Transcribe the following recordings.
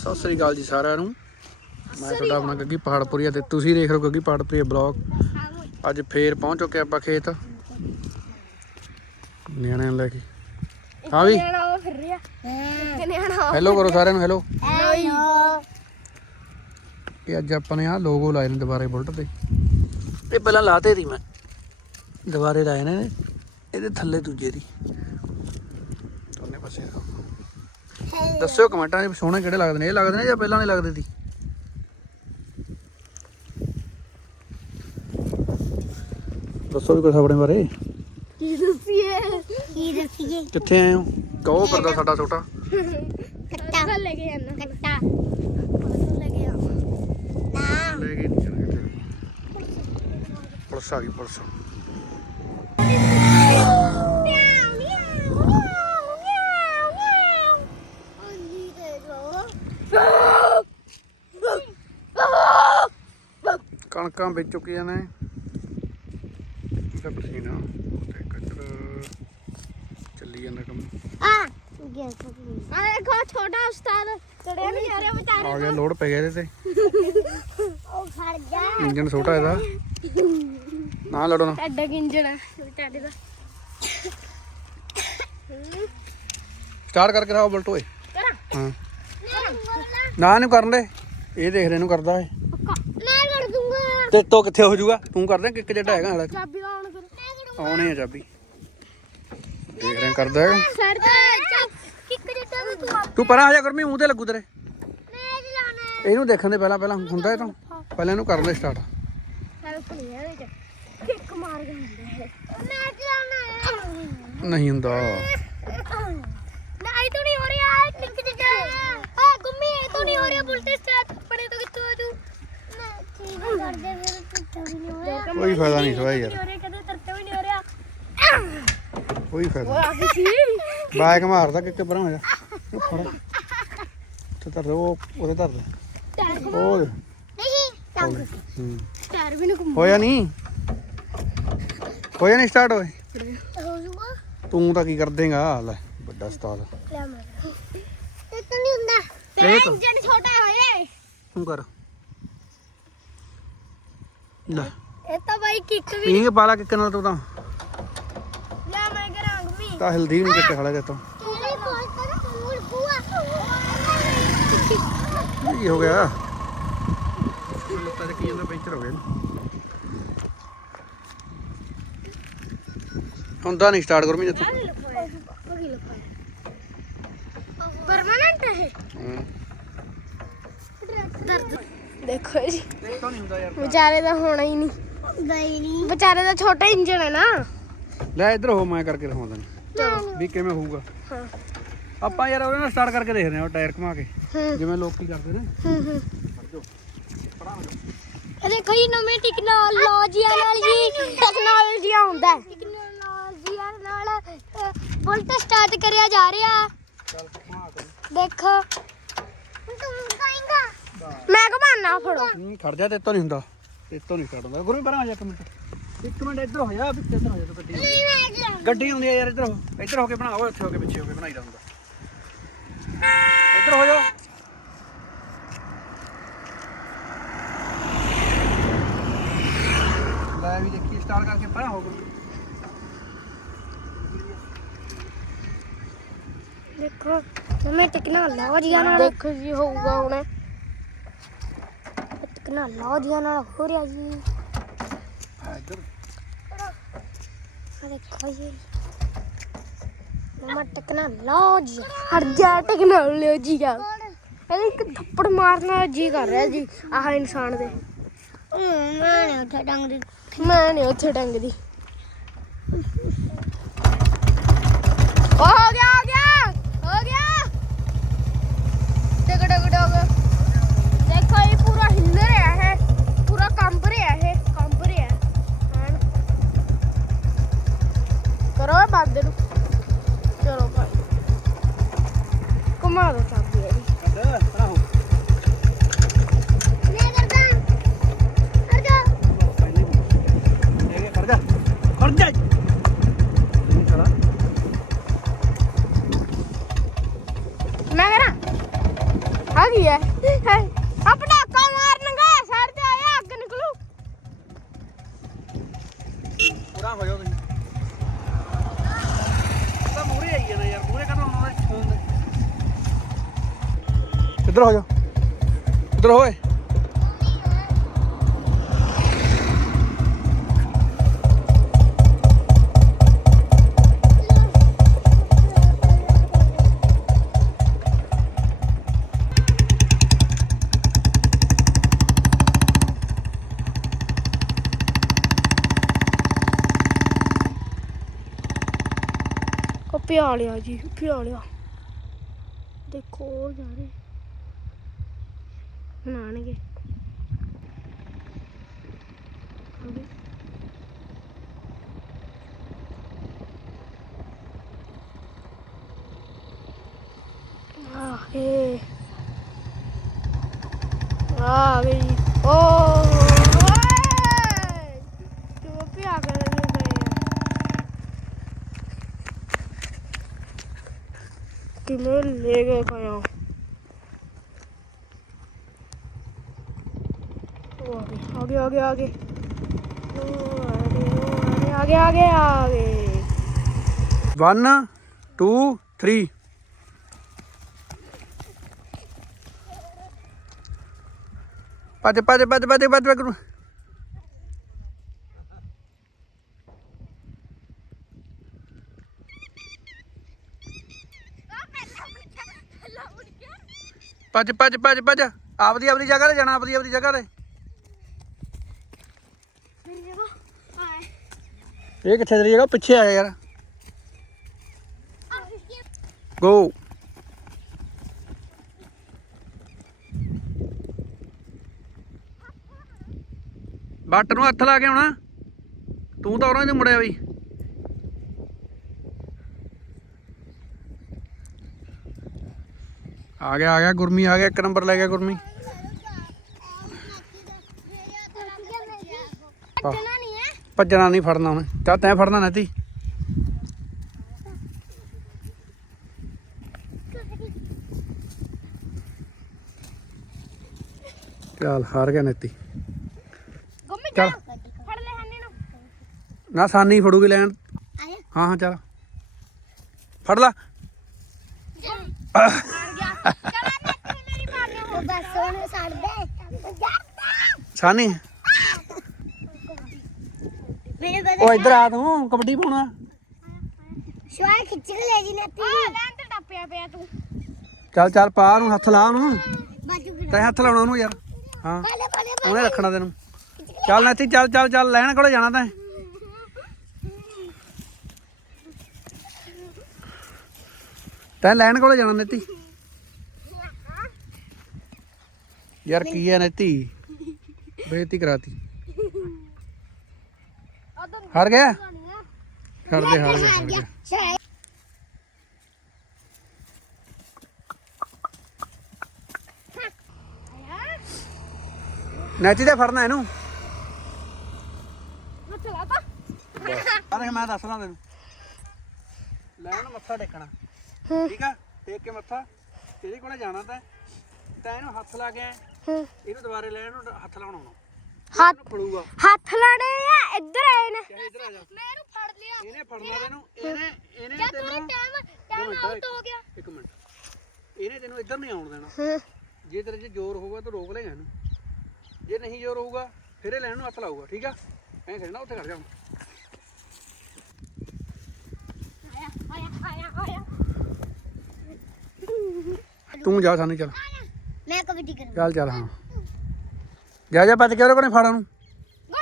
ਸਤਿ ਸ੍ਰੀ ਅਕਾਲ ਜੀ ਸਾਰਿਆਂ ਨੂੰ। ਮੈਂ ਤੁਹਾਡਾ ਆਪਣਾ ਗੱਗੀ ਪਹਾੜਪੁਰੀਆ ਤੇ ਤੁਸੀਂ ਦੇਖ ਰਹੇ ਹੋ ਗੱਗੀ ਪਹਾੜਪੁਰੀਆ ਬਲੌਗ। ਅੱਜ ਫੇਰ ਪਹੁੰਚ ਚੁੱਕੇ ਆਪਾਂ ਖੇਤ। ਨਿਆਣਿਆਂ ਨੂੰ ਲੈ ਕੇ। ਹਾਂ ਵੀ? ਹੈਲੋ ਕਰੋ ਸਾਰਿਆਂ ਨੂੰ ਹੈਲੋ ਇਹ ਅੱਜ ਆਪਾਂ ਨੇ ਆਹ ਲੋਗੋ ਲਾਏ ਨੇ ਦੁਬਾਰੇ ਬੁਲਟ ਤੇ। ਇਹ ਪਹਿਲਾਂ ਲਾਤੇ ਸੀ ਮੈਂ। ਦੁਬਾਰੇ ਲਾਏ ਨੇ ਇਹਦੇ। ਥੱਲੇ ਦੂਜੇ ਦੀ। ਦੋਨੇ ਪਾਸੇ ਦੱਸਿਓ ਕਮੈਂਟਾਂ 'ਚ ਸੋਹਣੇ ਕਿਹੜੇ ਲੱਗਦੇ ਨੇ ਇਹ ਲੱਗਦੇ ਨੇ ਜਾਂ ਪਹਿਲਾਂ ਨਹੀਂ ਲੱਗਦੇ ਸੀ? ਦੱਸੋ ਵੀ ਕੁਛ ਆਪਣੇ ਬਾਰੇ। ਕੀ ਦੱਸੀਏ? ਕੀ ਦੱਸੀਏ? ਕਿੱਥੇ ਆਏ ਹੋ? ਕਹੋ ਕਰਦਾ ਸਾਡਾ ਛੋਟਾ। ਕੱਟਾ। ਲੈ ਕੇ ਆਣਾ ਕੱਟਾ। ਲੈ ਕੇ ਆ ਨਾ। ਲੈ ਕੇ ਪੁਲਿਸ ਆ ਗਈ ਪੁਲਿਸ। ਕਣਕਾਂ ਵਿੱਚ ਚੁੱਕੀਆਂ ਨੇ। ਇਹਦਾ ਪਸੀਨਾ ਤੇ ਕੱਟਰ ਚੱਲੀ ਜਾਂਦਾ ਕੰਮ। ਆ ਦੇਖੋ ਛੋਟਾ ਉਸਤਾਦ ਚੜਿਆ ਨਹੀਂ ਜਾ ਰਿਹਾ ਵਿਚਾਰੇ ਆ ਗਿਆ ਲੋਡ ਪੈ ਗਿਆ ਇਹਦੇ ਉਹ ਖੜ ਜਾ ਤੇ ਇੰਜਨ ਛੋਟਾ ਇਹਦਾ। ਨਾ ਲੜੋ ਨਾ। ਐਡਾ ਕਿੰਜਣ ਹੈ ਵਿਚਾਰੇ ਦਾ। ਸਟਾਰਟ ਕਰਕੇ ਦਿਖਾਓ ਬਲਟ ਓਏ। ਕਰਾਂ? ਹਾਂ। ਨਹੀਂ ਨਾ ਇਹਨੂੰ ਕਰਨ ਦੇ। ਇਹ ਦੇਖ ਰਹੇ ਇਹਨੂੰ ਕਰਦਾ ਏ ਤੇ ਤੋ ਕਿੱਥੇ ਹੋ ਜਾਊਗਾ? ਤੂੰ ਕਰਦੇ ਕਿੱਕ ਜਿਹਾ ਹੈਗਾ ਹਾਲੇ ਚਾਬੀ ਲਾਉਣ ਕਰ ਕਰੂੰਗਾ ਆਉਣੇ ਆ ਚਾਬੀ। ਦੇਖ ਰਹੇ ਕਰਦਾ ਹੈਗਾ। ਸਰ ਦਾ ਕਿੱਕ ਜਿੱਟਾ ਵੀ ਤੂੰ ਤੂੰ ਪਰਾਂ ਹਜਾ ਗਰਮੀ ਮੂੰਹ ਤੇ ਲੱਗੂ ਤੇਰੇ। ਇਹਨੂੰ ਦੇਖਣ ਦੇ ਪਹਿਲਾਂ ਪਹਿਲਾਂ ਹੁੰਦਾ ਇਹ ਤਾਂ। ਪਹਿਲਾਂ ਇਹਨੂੰ ਕਰ ਲੈ ਸਟਾਰਟ ਹੈਲਪ ਨਹੀਂ ਹੈ ਇਹਦੇ ਚ ਕਿੱਕ ਮਾਰ ਹੁੰਦੇ ਮੈਂ ਚਲਾਣਾ ਨਹੀਂ ਹੁੰਦਾ। ਨਹੀਂ ਤੂੰ ਨਹੀਂ ਹੋ ਰਿਹਾ ਕਿੱਕ ਜਿੱਟਾ ਆ ਗੁੰਮੀ ਇਹ ਤੋਂ ਨਹੀਂ ਹੋ ਰਿਹਾ ਬੁਲਟ ਸਟਾਰਟ ਪੜੇ ਤੋਂ ਕਿੱਥੋਂ ਆ ਤੂੰ? ਕਰਦੇ ਫਿਰ ਤੂੰ ਵੀ ਨਹੀਂ ਹੋ ਰਿਹਾ। ਕੋਈ ਫਾਇਦਾ ਨਹੀਂ ਸਵਾਈ ਯਾਰ। ਰਿਹਾ ਕਦੇ ਤਰਤੇ ਵੀ ਨਹੀਂ ਹੋ ਰਿਹਾ। ਕੋਈ ਫਾਇਦਾ ਆ ਗਈ ਸੀ। ਬਾਈਕ ਮਾਰਦਾ ਕਿੱਕ ਪਰਾਂ ਹੋ ਜਾ। ਉਹ ਫੜ। ਤੇ ਧਰ ਦੇ, ਉਹ ਉਹਦੇ ਧਰ ਦੇ। ਟਾਇਰ ਉਹ। ਨਹੀਂ ਟੰਗ ਹੂੰ। ਟਾਇਰ ਵੀ ਨਹੀਂ ਘੁੰਮ ਹੋਇਆ ਨਹੀਂ ਹੋਇਆ ਨਹੀਂ ਸਟਾਰਟ ਹੋਏ ਹੋ ਜੂਗਾ। ਤੂੰ ਤਾਂ ਕੀ ਕਰ ਦੇਂਗਾ ਲੈ ਵੱਡਾ ਉਸਤਾਦ। ਲੈ ਮੈਂ ਤੇ ਤਾਂ ਨਹੀਂ ਹੁੰਦਾ। ਤੇ ਇਹ ਤਾਂ- ਇੰਜਨ ਛੋਟਾ ਹੋਏ। ਤੂੰ ਕਰ। ਲੈ। ਇਹ ਤਾਂ ਬਾਈ ਕਿੱਕ ਵੀ ਪੀਂਗ ਪਾਲਾ ਕਿੱਕ ਨਾਲ ਤੂੰ ਤਾਂ। ਲੈ ਮੈਂ ਕਰਾਂ ਗੁੰਮੀ ਤਾਂ ਹਿਲਦੀ ਨਹੀਂ ਕਿੱਕ ਖੜਾ ਤੇ। ਤੇਰੇ ਕੋਲ ਕਰ ਮੂਲ ਬੁਆ ਕੀ ਹੋ ਗਿਆ? ਲੱਤਾਂ ਚ ਕੀ ਜਾਂਦਾ ਪੈਂਚਰ ਹੋ ਗਿਆ ਹੁੰਦਾ ਨਹੀਂ ਸਟਾਰਟ ਕਰਮੀ ਜਿੱਥੇ ਪਰਮਾਨੈਂਟ ਹੈ। ਦਰਦ। ਦੇਖੋ ਜੀ। ਦੇਖੋ ਨਹੀਂ ਹੁੰਦਾ ਯਾਰ। ਵਿਚਾਰੇ ਦਾ ਹੋਣਾ ਹੀ ਨਹੀਂ। ਗਈ ਨਹੀਂ। ਵਿਚਾਰੇ ਦਾ ਛੋਟਾ ਇੰਜਨ ਹੈ ਨਾ। ਲੈ ਇੱਧਰ ਹੋ ਮੈਂ ਕਰਕੇ ਦਿਖਾਉਂਦਾ ਨਹੀਂ ਵੀ ਕਿਵੇਂ ਹੋਊਗਾ। ਹਾਂ। ਆਪਾਂ ਯਾਰ ਉਹਦੇ ਨਾਲ ਸਟਾਰਟ ਕਰਕੇ ਦੇਖਦੇ ਹਾਂ ਉਹ ਟਾਇਰ ਘੁਮਾ ਕੇ। ਜਿਵੇਂ ਲੋਕੀ ਕਰਦੇ ਨੇ। ਹੂੰ ਹੂੰ। ਇਹ ਦੇਖੋ ਜੀ ਨਵੀਂ ਟੈਕਨੋਲੋਜੀਆਂ ਨਾਲ ਜੀ। ਟੈਕਨੋਲੋਜੀ ਆਉਂਦਾ ਹੈ। ਟੈਕਨੋਲੋਜੀਆਂ ਨਾਲ ਬੁਲਟ ਸਟਾਰਟ ਕਰਿਆ ਜਾ ਰਿਹਾ। ਦੇਖੋ। ਮੈਂ ਘਮਾਨਾ ਫੜੋ। ਹੂੰ ਖੜ ਜਾ ਤੇ ਤੋਂ ਨਹੀਂ ਹੁੰਦਾ। ਤੇ ਤੋਂ ਨਹੀਂ ਹੁੰਦਾ ਗੁਰੂ ਪਰਾਂ ਹੋ ਜਾ ਇੱਕ ਮਿੰਟ। ਇੱਕ ਮਿੰਟ ਇੱਧਰ ਹੋ ਜਾ ਵਿੱਚ ਇੱਧਰ ਹੋ ਜਾ ਤੂੰ ਗੱਡੀ ਆਉਂਦੀ ਆ। ਗੱਡੀ ਆਉਂਦੀ ਆ ਯਾਰ ਇੱਧਰ ਹੋ। ਇੱਧਰ ਹੋ ਕੇ ਬਣਾਓ ਇੱਥੇ ਹੋ ਕੇ ਪਿੱਛੇ ਹੋ ਕੇ ਬਣਾਈਦਾ ਹੁੰਦਾ। ਇੱਧਰ ਹੋ ਜਾ। ਲੈ ਵੀ ਦੇਖੀ ਸਟਾਰਟ ਕਰਕੇ ਪਰਾਂ ਹੋ ਗਈ ਦੇਖੋ ਨਵੀਂ ਟੈਕਨੋਲੋਜੀਆਂ ਨਾਲ। ਦੇਖੋ ਜੀ ਹੋਊਗਾ ਹੁਣ। ਟੈਕਨੋਲੋਜੀਆਂ ਨਾਲ ਹੋ ਰਿਹਾ ਜੀ। ਇੱਧਰ। ਆ ਦੇਖੋ ਜੀ ਹਟ ਜਾ ਟੈਕਨੋਲੋਜੀ ਆ ਇਹਦੇ ਇੱਕ ਥੱਪੜ ਮਾਰਨਾ ਜੀ ਕਰ ਰਿਹਾ ਜੀ ਆਹ ਇਨਸਾਨ ਦੇ। ਮੈਂ ਨਹੀਂ ਉੱਥੇ ਡੰਗਦੀ। ਮੈਂ ਨਹੀਂ ਉੱਥੇ ਡੰਗਦੀ। ਹੋ ਗਿਆ। ਬੰਦ ਨੂੰ। ਚਲੋ ਭਾਈ। ਘੁਮਾ ਦੋ ਚਾਬੀ ਇਹਦੀ ਇੱਧਰ ਪਰਾਂ ਹੋ ਮੈਂ ਕਰਦਾ ਕਰ ਜਾ ਪਹਿਲੇ ਇਹ ਖੜ ਜਾ ਖੜ ਜਾ ਨਹੀਂ ਖੜਾ ਮੈਂ ਕਰਾਂ ਆ ਗਈ ਹੈ ਹੋ ਜਾਓ ਤੁਸੀਂ ਤਾਂ ਮੂਰੇ ਆਈ ਜਾਣਾ ਯਾਰ ਮੂਰੇ ਕਦੋਂ ਆਉਣਾ ਫੋਨ ਦੇ ਇੱਧਰ ਹੋ ਜਾ ਇੱਧਰ ਹੋਏ ਉਹ ਪਿਆ ਲਿਆ ਜੀ ਪਿਆ ਲਿਆ ਦੇਖੋ ਉਹ ਹੁਣ ਆਣਗੇ ਆਗੇ ਆਹ ਏ ਆ ਗਈ ਓ ਓਏ ਤੂੰ ਪਿਆ ਕਰ ਰਹੇ ਕਿਵੇਂ ਲੈ ਗਏ ਖਾਇਆ ਉਹ ਆ ਗਏ ਆ ਗਏ ਆ ਗਏ ਆ ਗਏ ਆ ਗਏ 1 2 3 ਭੱਜ ਭੱਜ ਭੱਜ ਭੱਜ ਭੱਜ ਭੱਜ ਭੱਜ ਭੱਜ ਭੱਜ। ਭੱਜ ਆਪਦੀ ਆਪਦੀ ਜਗ੍ਹਾ ਤੇ ਜਾਣਾ ਆਪਦੀ ਆਪਦੀ ਜਗ੍ਹਾ ਤੇ। ਇਹ ਕਿੱਥੇ ਤੇਰੀ ਜਗ੍ਹਾ ਪਿੱਛੇ ਆ ਯਾਰ। ਗੋ ਬੱਟ ਨੂੰ ਹੱਥ ਲਾ ਕੇ ਆਉਣਾ। ਤੂੰ ਤਾਂ ਉਹਨਾਂ ਦੇ ਮੁੜਿਆ ਬਈ। ਆ ਗਿਆ ਆ ਗਿਆ ਗੁਰਮੀ, ਆ ਗਿਆ। ਇੱਕ ਨੰਬਰ ਲੈ ਗਿਆ ਗੁਰਮੀ ਪੱਟਣਾ ਨਹੀਂ ਹੈ ਭੱਜਣਾ ਨਹੀਂ ਫੜਨਾ ਹੁਣ ਤਾਂ ਤੈਂ ਫੜਨਾ ਨਤੀ। ਚੱਲ ਹਾਰ ਗਿਆ ਨਤੀ। ਗੁੰਮੀ ਚੱਲ। ਫੜ ਲੈ ਹੰਨੇ ਨੂੰ। ਨਾ ਸਾਨੀ ਫੜੂਗੀ ਲੈਣ। ਹਾਂ ਹਾਂ ਚੱਲ। ਫੜ ਲਾ। ਹਾਰ ਗਿਆ। ਚਲਾ ਮੈਂ ਮੇਰੀ ਮਾਰਨੇ ਉਹ ਬਸ ਉਹਨੇ ਛੱਡ ਦੇ ਸਾਨੀ। ਉਹ ਇੱਧਰ ਆ ਤੂੰ ਕਬੱਡੀ ਪਾਉਣਾ। ਸ਼ਵਾਰ ਖਿੱਚ ਕੇ ਲੈ ਜੀ ਨੱਤੀ ਆ ਲੈਣ ਤੇ ਟੱਪਿਆ ਪਿਆ ਤੂੰ। ਚੱਲ ਚੱਲ ਪਾ ਉਹਨੂੰ ਹੱਥ ਲਾ ਉਹਨੂੰ। ਬਾਜੂ ਗਿਰ ਤੈਂ ਹੱਥ ਲਾਉਣਾ ਉਹਨੂੰ ਯਾਰ। ਹਾਂ। ਉਹਨੇ ਰੱਖਣਾ ਤੈਨੂੰ। ਚੱਲ ਨਤੀ ਚੱਲ ਚੱਲ ਚੱਲ ਲੈਣ ਕੋਲੇ ਜਾਣਾ ਤੈਂ। ਤੈਂ ਲੈਣ ਕੋਲੇ ਜਾਣਾ ਨਤੀ। ਯਾਰ ਕੀ ਹੈ ਨਤੀ? ਬੇਇੱਜ਼ਤੀ ਕਰਾਤੀ। ਹਾਰ ਗਿਆ? ਛੱਡ ਦੇ ਹਾਰ ਗਿਆ ਹਾਰ ਗਿਆ ਨੈਤੀ ਤੇ ਫੜਨਾ ਇਹਨੂੰ। ਮੈਂ ਚਲਾ ਤਾ ਅਰੇ ਮੈਂ ਦੱਸਣਾ ਤੈਨੂੰ। ਲੈਣ ਮੱਥਾ ਟੇਕਣਾ। ਠੀਕ ਆ? ਟੇਕ ਕੇ ਮੱਥਾ। ਤੇਰੇ ਕੋਲੇ ਜਾਣਾ ਤਾਂ। ਤਾਂ ਇਹਨੂੰ ਹੱਥ ਲਾ ਕੇ ਇਹਨੂੰ ਦੁਬਾਰੇ ਲੈ ਇਹਨੂੰ ਹੱਥ ਲਾਉਣਾ ਹੱਥ ਲਾਣੇ ਆ? ਇੱਧਰ ਆਏ ਨੇ। ਚਾਹੇ ਇੱਧਰ ਆ ਜਾ। ਮੈਂ ਇਹਨੂੰ ਫੜ ਲਿਆ। ਇਹਨੇ ਫੜਨਾ ਤੈਨੂੰ ਇਹਨੇ ਇਹਨੇ ਜਦ ਤੂੰ ਤੈਨੂੰ ਟਾਈਮ ਟਾਈਮ ਮਿੰਟ, ਆਊਟ ਹੋ ਗਿਆ। ਇੱਕ ਮਿੰਟ। ਇਹਨੇ ਤੈਨੂੰ ਇੱਧਰ ਨਹੀਂ ਆਉਣ ਦੇਣਾ। ਹਾਂ। ਜੇ ਤੇਰੇ 'ਚ ਜ਼ੋਰ ਹੋਊਗਾ ਤਾਂ ਰੋਕ ਲੇਗਾ ਇਹਨੂੰ। ਜੇ ਨਹੀਂ ਜ਼ੋਰ ਹੋਊਗਾ ਫਿਰ ਇਹ ਲੈਣ ਨੂੰ ਹੱਥ ਲਾਊਗਾ ਠੀਕ ਆ? ਐਂ ਖੜਨਾ ਉੱਥੇ ਖੜ ਜਾ ਆਇਆ ਆਇਆ ਆਇਆ ਆਇਆ। ਤੂੰ ਜਾ ਸਾਨੂੰ ਚੱਲ। ਮੈਂ ਕਬੱਡੀ ਕਰਾਂ ਚੱਲ ਚੱਲ ਹਾਂ। ਜਾ ਜਾ ਭੱਜ ਕੇ ਉਹਦੇ ਕੋਲੇ ਫੜ ਉਹਨੂੰ।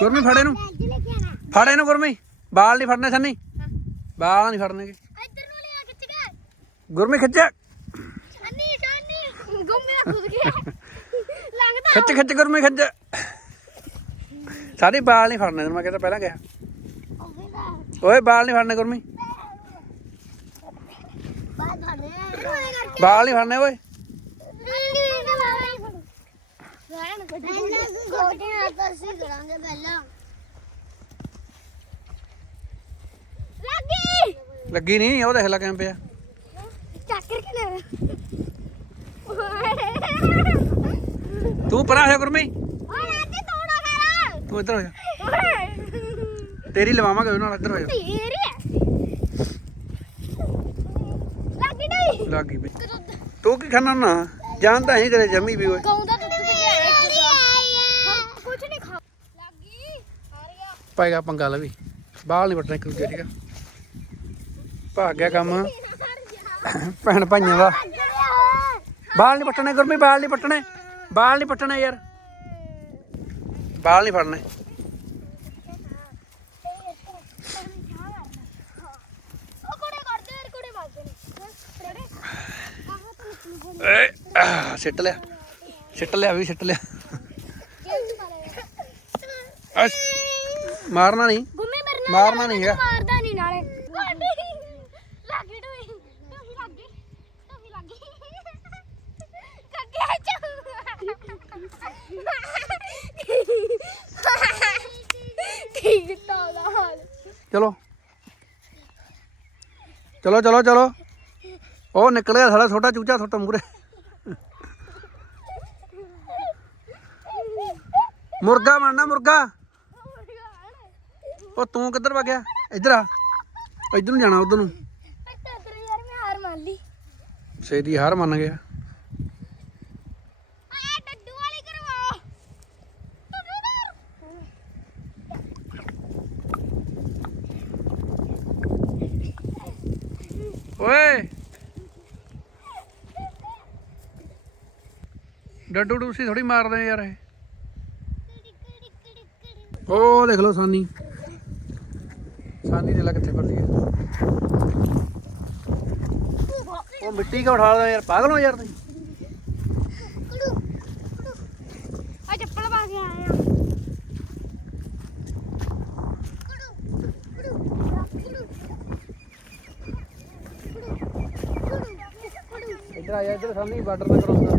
ਗੁਰਮੀ, ਫੜ ਇਹਨੂੰ। ਲੈ ਕੇ ਫੜ ਇਹਨੂੰ ਗੁਰਮੀ। ਬਾਲ ਨਹੀਂ ਫੜਨੇ ਸੰਨੀ। ਬਾਲ ਨਹੀਂ ਫੜਨੇਗੇ। ਇੱਧਰ ਨੂੰ ਲਿਆ ਖਿੱਚ ਕੇ ਗੁਰਮੀ, ਖਿੱਚ। ਅੰਨੀ ਟਾਨੀ ਗੁੰਮਿਆ ਖੁਦ ਗਿਆ ਲੰਘਦਾ ਖਿੱਚ ਖਿੱਚ, ਗੁਰਮੀ, ਖਿੱਚ। ਸਾਰੇ ਬਾਲ ਨਹੀਂ ਫੜਨੇ, ਤੈਨੂੰ ਮੈਂ ਕਹਿੰਦਾ ਪਹਿਲਾਂ ਕਿਹਾ। ਓਏ, ਬਾਲ ਨਹੀਂ ਫੜਨੇ, ਗੁਰਮੀ। ਬਾਲ ਨਹੀਂ ਫੜਨੇ, ਓਏ। ਗੋਟੀਆਂ ਤਾਂ ਅਸੀਂ ਕਰਾਂਗੇ ਪਹਿਲਾਂ ਲੱਗੀ ਲੱਗੀ ਨਹੀਂ ਉਹ ਦੇਖ ਲੈ ਕਿਵੇਂ ਪਿਆ। ਚੱਕਰ ਕਿਨੇ ਤੂੰ ਪਰਾਂ ਹੋ ਜਾ ਗੁਰਮੀ। ਓਏ ਤੋੜਾ ਤੂੰ ਇੱਧਰ ਹੋ ਜਾ ਤੇਰੀ ਲਵਾਵਾਂਗੇ ਉਹਦੇ ਨਾਲ ਇੱਧਰ ਹੋ ਜਾ ਤੇਰੇ ਲੱਗੀ ਨਹੀਂ। ਲੱਗ ਤੂੰ ਕੀ ਖਾਣਾ ਨਾ ਜਾਣਦਾ ਹੀ ਕਰੇ ਜੰਮੀ ਵੀ ਓਏ ਗਾਉਂ ਦਾ ਦੁੱਧ ਪਿਆ ਕੁਝ ਨਹੀਂ ਖਾ ਲੱਗੀ ਆ ਰਿਹਾ ਪਾਏਗਾ ਪੰਗਾ ਲਵੀ ਬਾਲ ਨਹੀਂ ਵੱਟਣਾ ਇੱਕ ਦੂਜੇ ਠੀਕ ਆ। ਭਾਗ ਗਿਆ ਕੰਮ। ਭੈਣ ਭਾਈਆਂ ਦਾ। ਬਾਲ ਨਹੀਂ ਪੱਟਣੇ ਗੁਰਮੀ ਬਾਲ ਨਹੀਂ ਪੱਟਣੇ ਬਾਲ ਨਹੀਂ ਪੱਟਣੇ ਯਾਰ ਬਾਲ ਨਹੀਂ ਫੜਨੇ ਸਿੱਟ ਲਿਆ। ਸਿੱਟ ਲਿਆ ਵੀ ਸਿੱਟ ਲਿਆ। ਅਸ ਮਾਰਨਾ ਨਹੀਂ। ਗੁੰਮੇ ਮਰਨਾ ਮਾਰਨਾ ਨਹੀਂ ਹੈਗਾ। ਮਾਰਦਾ ਨਹੀਂ ਨਾਲੇ। ਲੱਗੀ ਡੋਈ ਟੋਹੀ ਲੱਗੀ ਟੋਹੀ ਲੱਗੀ। ਕੱਗੇ ਚ। ਠੀਕ ਤਾਂ ਦਾ ਹਾਲ। ਚਲੋ। ਚਲੋ ਚਲੋ ਚਲੋ। ਉਹ ਨਿਕਲ ਗਿਆ ਸਾਡਾ ਛੋਟਾ ਚੂਚਾ ਛੋਟਾ ਮੂਰੇ ਮੁਰਗਾ ਬਣਨਾ ਮੁਰਗਾ। ਉਹ ਤੂੰ ਕਿੱਧਰ ਵਗ ਗਿਆ? ਇੱਧਰ ਆ। ਇੱਧਰ ਨੂੰ ਜਾਣਾ, ਉਧਰ ਨੂੰ। ਤੇਰੇ ਯਾਰ ਮੈਂ ਹਾਰ ਮੰਨ ਲਈ ਛੇਤੀ ਹਾਰ ਮੰਨ ਗਿਆ। ਆ ਡੱਡੂ ਵਾਲੀ ਕਰਵਾਓ ਓਏ। ਡੱਡੂ ਡੂਸੀ ਥੋੜੀ ਮਾਰਦੇ ਯਾਰ ਇਹ। ਉਹ ਦੇਖ ਲਓ, ਸਾਨੀ। ਸਾਨੀ ਦੇ ਲਾ ਕਿੱਥੇ ਫਿਰਦੀ ਹੈ ਉਹ ਮਿੱਟੀ ਕਾ ਉਠਾ ਯਾਰ? ਪਾਗਲ ਹੋ ਯਾਰ ਤੁਸੀਂ। ਆ ਚੱਪਲ ਪਾ ਕੇ ਆਇਆ ਇੱਧਰ ਆ ਜਾ ਇੱਧਰ ਸਾਨੀ ਬਾਰਡਰ ਤੇ ਕਰਾਉਂਦਾ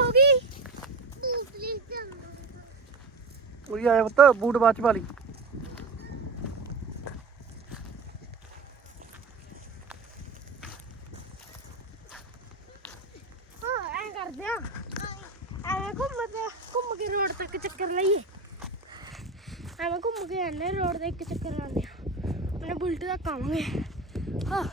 ਹੋ ਗਈ ਉਹੀ ਆਇਆ ਪੁੱਤ, ਬੂਟ ਬਾਅਦ ਚ ਪਾ ਲਈ। ਕਰਦੇ ਆ। ਐਵੇਂ ਘੁੰਮ ਘੁੰਮ ਕੇ ਰੋਡ ਤੱਕ ਚੱਕਰ ਲਈਏ। ਐਵੇਂ ਘੁੰਮ ਕੇ ਆਨੇ ਰੋਡ ਦਾ ਇੱਕ ਚੱਕਰ ਲਾਉਂਦੇ ਆ। ਉਹਨੇ ਬੁਲਟ ਦਾ ਕਾਵਾਂਗੇ ਹਾਂ।